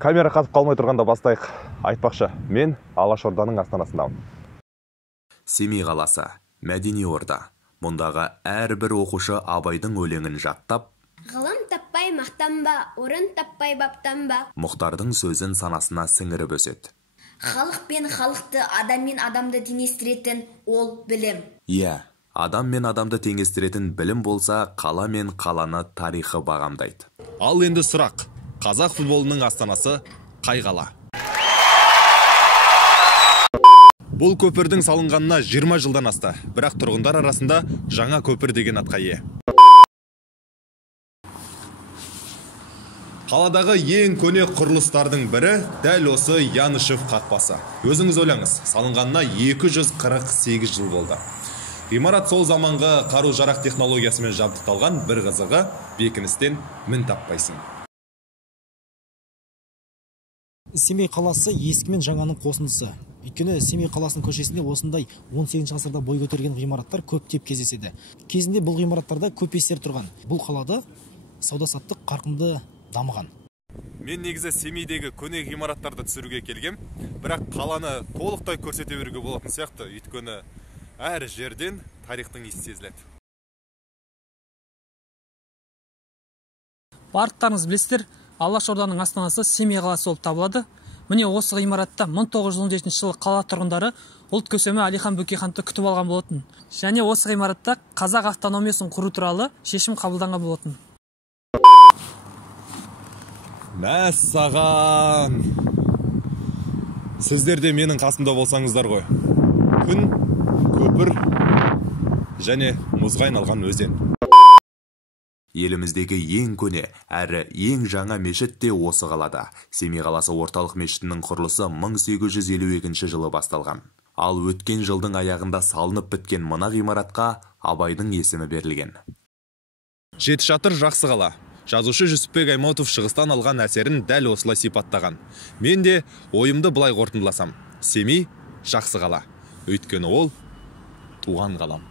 Камера қатып қалмай тұрғанда бастайық. Айтпақшы, мен Алашорданың астанасындамын. Семей қаласы, мәдени орда. Мұндағы әрбір оқушы Абайдың өлеңін жаттап, ғылым таппай мақтанба, орын таппай баптанба. Мұхтардың сөзін санасына сіңіріп өседі. Халық пен халықты, адам мен адамды теңестіретін ол білім. Иә, адам мен адамды теңестіретін білім болса, қала мен қаланы тарихы бағамдайды. Ал енді сұрақ. Қазақ футболының астанасы қай қала? Бұл көпірдің салынғанына 20 жылдан асты, бірақ тұрғындар арасында жаңа көпір деген атқа ие. Қаладағы ең көне құрылыстардың бірі дәл осы Янышев қақпасы. Өзіңіз ойлаңыз, салынғанына 248 жыл болды. Ғимарат сол заманғы қару-жарақ технологиясымен жабдықталған, бір қызығы бекіністен мін таппайсың. Семей қаласы ескі мен жаңаның қосындысы. Өйткені Семей қаласының көшесінде осындай 18 ғасырда бой көтерген ғимараттар көптеп кездеседі. Кезінде бұл ғимараттарда көпестер тұрған. Бұл қалада сауда-саттық қарқынды дамыған. Мен негізі Семейдегі көне ғимараттарды түсіруге келгем, бірақ қаланы толықтай көрсете беруге болатын сияқты, өйткені әр жерден тарихтың иісі сезіледі. Барлықтарыңыз білесіздер, Алашорданың астанасы Семей қаласы болып табылады. Міне осы ғимаратта 1917 жылы қала тұрғындары ұлт көсемі Әлихан Бөкейханды күтіп алған болатын. Және осы ғимаратта қазақ автономиясын құру туралы шешім қабылданған болатын. Мәссаған! Сіздер де менің қасымда болсаңыздар ғой. Күн, көпір және мұзға айналған өзен. Еліміздегі ең көне әрі ең жаңа мешіт те осы қалада. Семей қаласы орталық мешітінің құрылысы 1852 жылы басталған. Ал өткен жылдың аяғында салынып біткен мына ғимаратқа Абайдың есімі берілген. Жетішатыр жақсы қала. Жазушы Жүсіпбек Аймауытов шығыстан алған әсерін дәл осылай сипаттаған. Мен де ойымды былай қорытындыласам. Семей жақсы қала. Өйткені ол туған қалам.